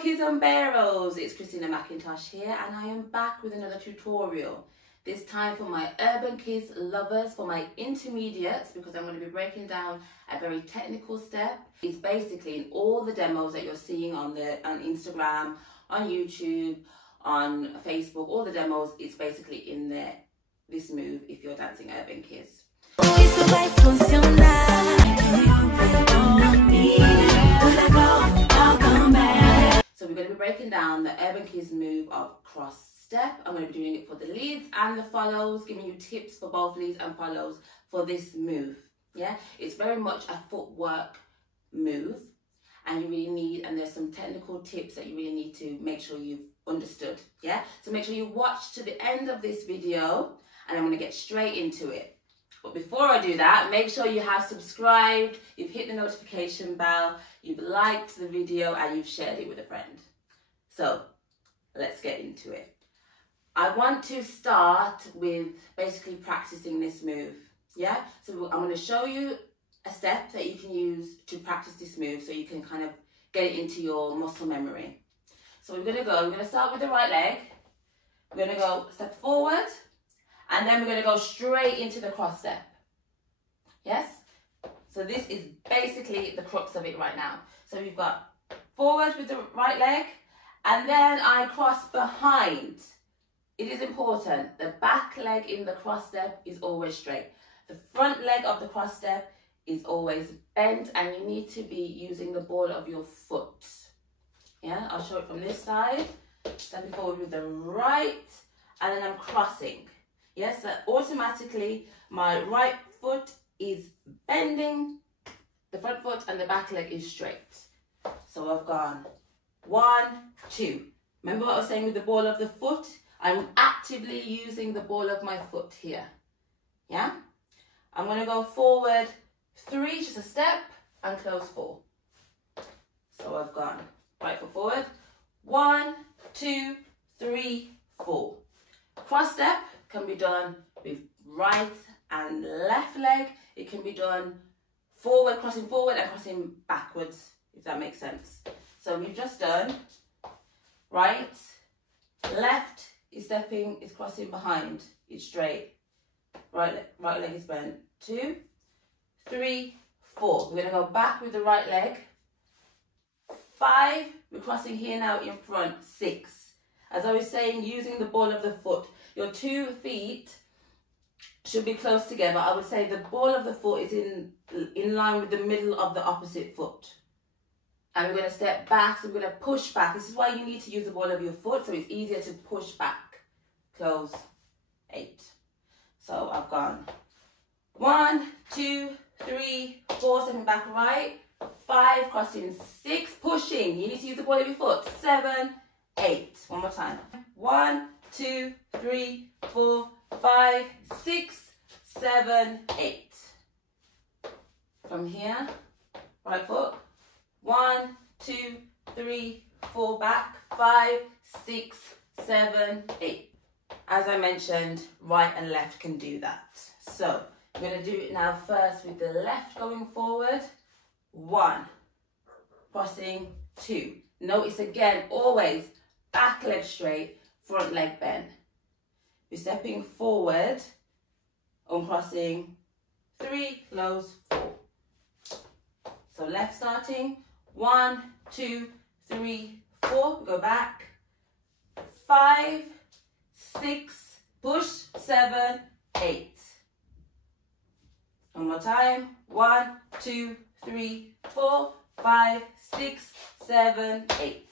Kizomberos, it's McKiztosh here, and I am back with another tutorial. This time for my urban kids lovers, for my intermediates, because I'm going to be breaking down a very technical step. It's basically in all the demos that you're seeing on Instagram, on YouTube, on Facebook, all the demos, it's basically in there, this move if you're dancing urban kids. So we're going to be breaking down the urban kids move of cross step. I'm going to be doing it for the leads and the follows, giving you tips for both leads and follows for this move. Yeah, it's very much a footwork move, and you really need, and there's some technical tips that you really need to make sure you've understood. Yeah, so make sure you watch to the end of this video, and I'm going to get straight into it. But before I do that, make sure you have subscribed, you've hit the notification bell, you've liked the video, and you've shared it with a friend. So let's get into it. I want to start with basically practicing this move. Yeah, so I'm going to show you a step that you can use to practice this move so you can kind of get it into your muscle memory. So we're going to start with the right leg. We're going to go step forward, and then we're going to go straight into the cross step. Yes? So this is basically the crux of it right now. So we've got forward with the right leg, and then I cross behind. It is important. The back leg in the cross step is always straight. The front leg of the cross step is always bent, and you need to be using the ball of your foot. Yeah, I'll show it from this side. Stepping forward with the right, and then I'm crossing. Yes, so automatically my right foot is bending, the front foot, and the back leg is straight. So I've gone 1, 2. Remember what I was saying with the ball of the foot? I'm actively using the ball of my foot here. Yeah? I'm going to go forward 3, just a step, and close 4. So I've gone right foot forward. 1, 2, 3, 4. Cross step can be done with right and left leg. It can be done forward, crossing forward, and crossing backwards, if that makes sense. So we've just done right, left is stepping, is crossing behind, it's straight. Right leg is bent. 2, 3, 4. We're going to go back with the right leg. 5, we're crossing here now in front. 6. As I was saying, using the ball of the foot. Your 2 feet should be close together. I would say the ball of the foot is in line with the middle of the opposite foot. And we're going to step back, so we're going to push back. This is why you need to use the ball of your foot, so it's easier to push back. Close 8. So I've gone 1, 2, 3, 4, stepping back right. 5, crossing 6, pushing. You need to use the ball of your foot. 7, 8. One more time. 1, 2, 3, 4, 5, 6, 7, 8. From here, right foot. 1, 2, 3, 4, back. 5, 6, 7, 8. As I mentioned, right and left can do that. So I'm going to do it now first with the left going forward. 1, crossing 2. Notice again, always back leg straight, front leg bend. We're stepping forward, uncrossing 3, close 4. So left starting 1, 2, 3, 4. Go back 5, 6, push 7, 8. One more time. 1, 2, 3, 4, 5, 6, 7, 8.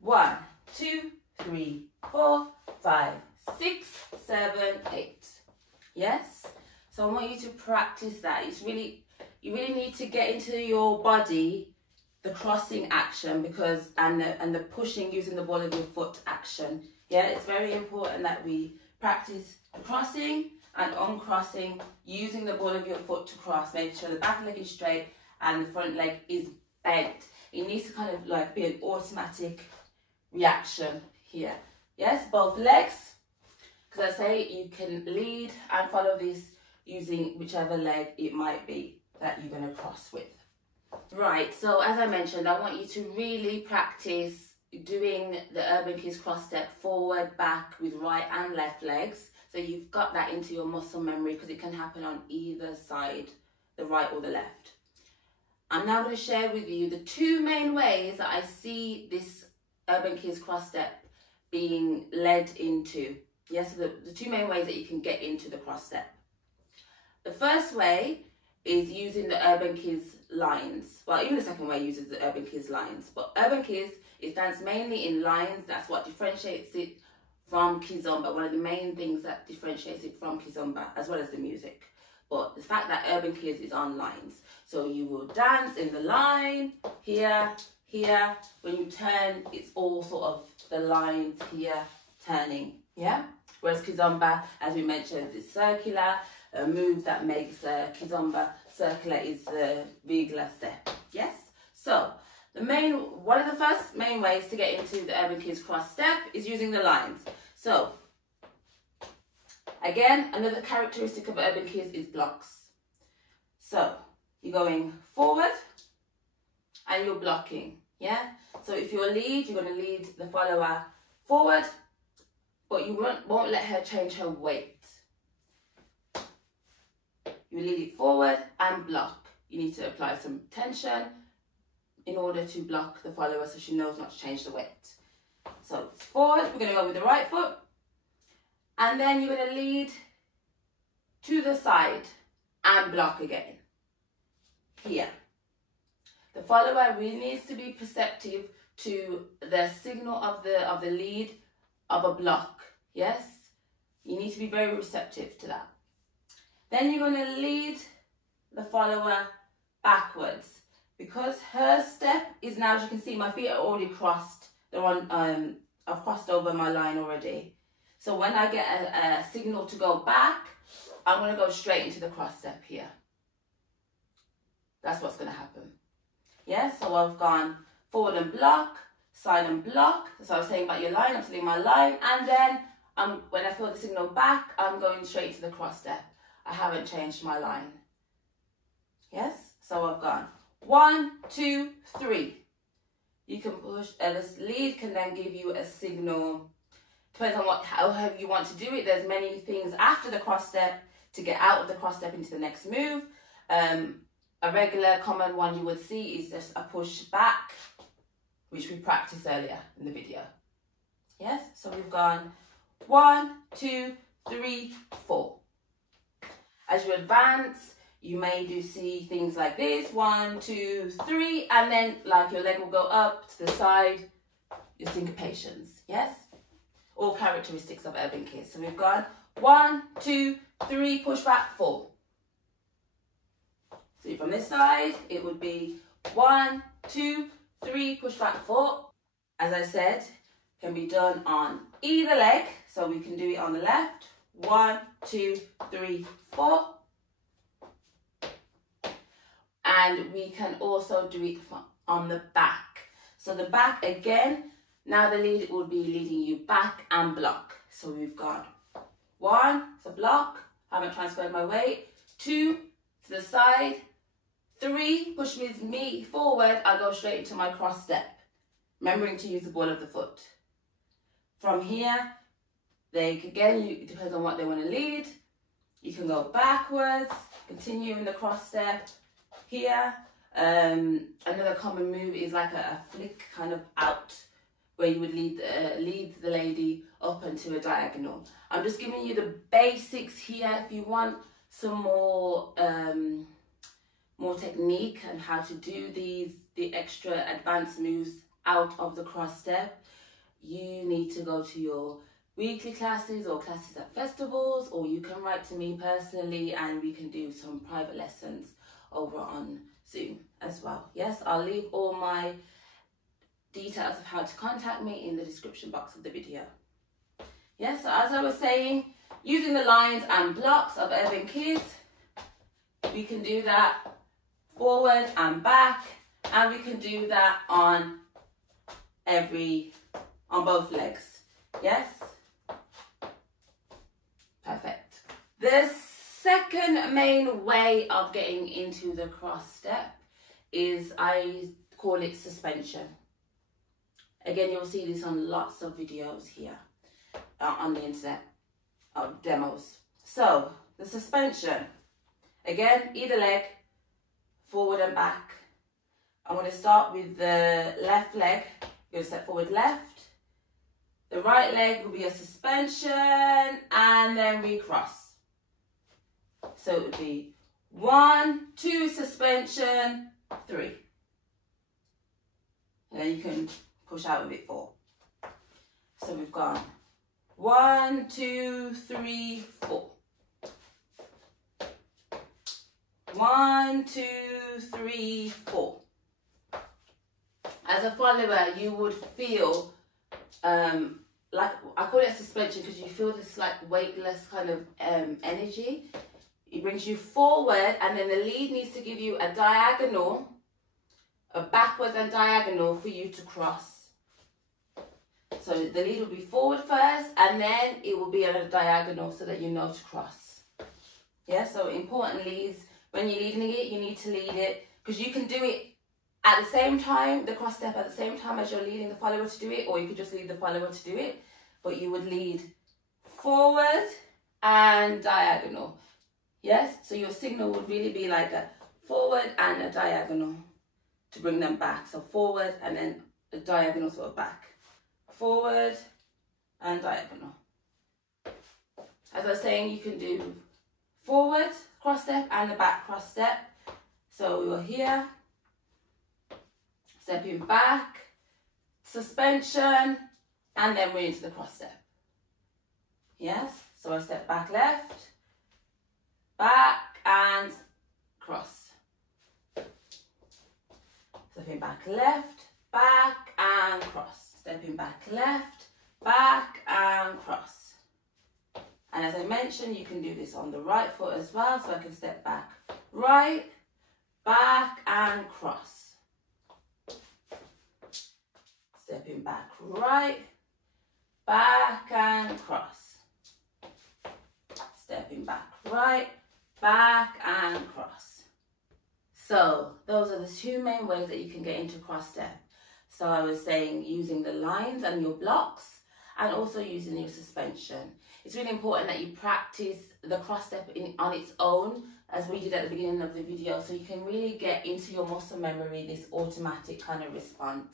1, 2, 3, 4, 5, 6, 7, 8. Yes? So I want you to practice that. You really need to get into your body the crossing action, because and the pushing using the ball of your foot action. Yeah, it's very important that we practice the crossing and uncrossing using the ball of your foot to cross. Make sure the back leg is straight and the front leg is bent. It needs to kind of like be an automatic reaction here. Yes, both legs, because I say you can lead and follow this using whichever leg it might be that you're going to cross with. Right, so as I mentioned, I want you to really practice doing the Urban Kids cross step forward, back with right and left legs. So you've got that into your muscle memory because it can happen on either side, the right or the left. I'm now going to share with you the two main ways that I see this Urban Kids cross step being led into. Yes, the two main ways that you can get into the cross step. The first way is using the Urban Kids lines. Well, even the second way uses the Urban Kids lines. But Urban Kids is danced mainly in lines. That's what differentiates it from kizomba. One of the main things that differentiates it from kizomba, as well as the music. But the fact that Urban Kids is on lines. So you will dance in the line, here, here. When you turn, it's all sort of the lines here turning, yeah? Whereas kizomba, as we mentioned, is circular. A move that makes kizomba circular is the regular step. Yes? So, one of the first main ways to get into the Urban Kids cross step is using the lines. So, again, another characteristic of Urban Kids is blocks. So, you're going forward and you're blocking. Yeah? So, if you're lead, you're going to lead the follower forward, but you won't let her change her weight. You lead it forward and block. You need to apply some tension in order to block the follower so she knows not to change the weight. So it's forward, we're going to go with the right foot. And then you're going to lead to the side and block again. Here. The follower really needs to be perceptive to the signal of the lead of a block. Yes? You need to be very receptive to that. Then you're going to lead the follower backwards. Because her step is now, as you can see, my feet are already crossed. I've crossed over my line already. So when I get a signal to go back, I'm going to go straight into the cross step here. That's what's going to happen. Yes, so I've gone forward and block, side and block. So I was saying about your line, I'm telling my line. And then when I feel the signal back, I'm going straight to the cross step. I haven't changed my line. Yes, so I've gone 1, 2, 3. You can push, this lead can then give you a signal. Depends on how you want to do it. There's many things after the cross step to get out of the cross step into the next move. A regular common one you would see is just a push back, which we practiced earlier in the video. Yes, so we've gone 1, 2, 3, 4. As you advance, you may see things like this, 1, 2, 3, and then like your leg will go up to the side, your syncopations, yes? All characteristics of Urban Kids. So we've gone 1, 2, 3, push back, 4. So from this side, it would be 1, 2, 3, push back, 4. As I said, can be done on either leg. So we can do it on the left, 1, 2, 3, 4. And we can also do it on the back. So the back again, now the lead would be leading you back and block. So we've got 1, so block, haven't transferred my weight. 2, to the side. 3, push me forward, I go straight into my cross step. Remembering to use the ball of the foot. From here, it depends on what they want to lead. You can go backwards, continue in the cross step. Here, another common move is like a flick kind of out, where you would lead the lady up into a diagonal. I'm just giving you the basics here. If you want some more technique and how to do the extra advanced moves out of the cross step, you need to go to your weekly classes or classes at festivals, or you can write to me personally and we can do some private lessons over on Zoom as well. Yes, I'll leave all my details of how to contact me in the description box of the video. Yes, so as I was saying, using the lines and blocks of Urban Kids, we can do that forward and back, and we can do that on both legs. Yes? Perfect. The second main way of getting into the cross step is, I call it suspension. Again, you'll see this on lots of videos here on the internet of demos. So the suspension, again, either leg, forward and back. I'm going to start with the left leg. You're going to step forward left. The right leg will be a suspension, and then we cross. So it would be 1, 2, suspension, 3. And then you can push out with it 4. So we've gone 1, 2, 3, 4. 1, 2, 3, 4. As a follower, you would feel like, I call it a suspension because you feel this like weightless kind of energy. It brings you forward, and then the lead needs to give you a diagonal, a backwards and diagonal for you to cross. So the lead will be forward first, and then it will be at a diagonal so that you know to cross. Yeah, so importantly is when you're leading it, you need to lead it, because you can do it at the same time, the cross step at the same time as you're leading the follower to do it, or you could just lead the follower to do it, but you would lead forward and diagonal. Yes, so your signal would really be like a forward and a diagonal to bring them back. So forward and then a diagonal sort of back. Forward and diagonal. As I was saying, you can do forward cross step and the back cross step. So we're here, stepping back, suspension, and then we're into the cross step. Yes, so I step back left, back and cross. Stepping back left, back and cross. Stepping back left, back and cross. And as I mentioned, you can do this on the right foot as well. So I can step back right, back and cross. Stepping back right, back and cross. Stepping back right, back and cross. So those are the 2 main ways that you can get into cross step. So I was saying using the lines and your blocks, and also using your suspension. It's really important that you practice the cross step on its own, as we did at the beginning of the video, so you can really get into your muscle memory this automatic kind of response,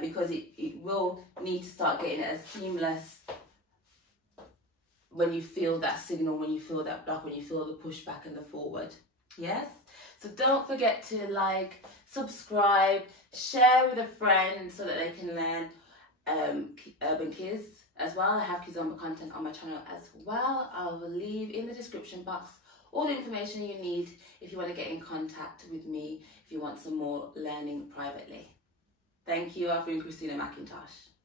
because it will need to start getting it as seamless when you feel that signal, when you feel that block, when you feel the pushback and the forward. Yes? So don't forget to like, subscribe, share with a friend so that they can learn Urban Kiz as well. I have kizomba content on my channel as well. I will leave in the description box all the information you need if you want to get in contact with me, if you want some more learning privately. Thank you. I've been Christina McKiztosh.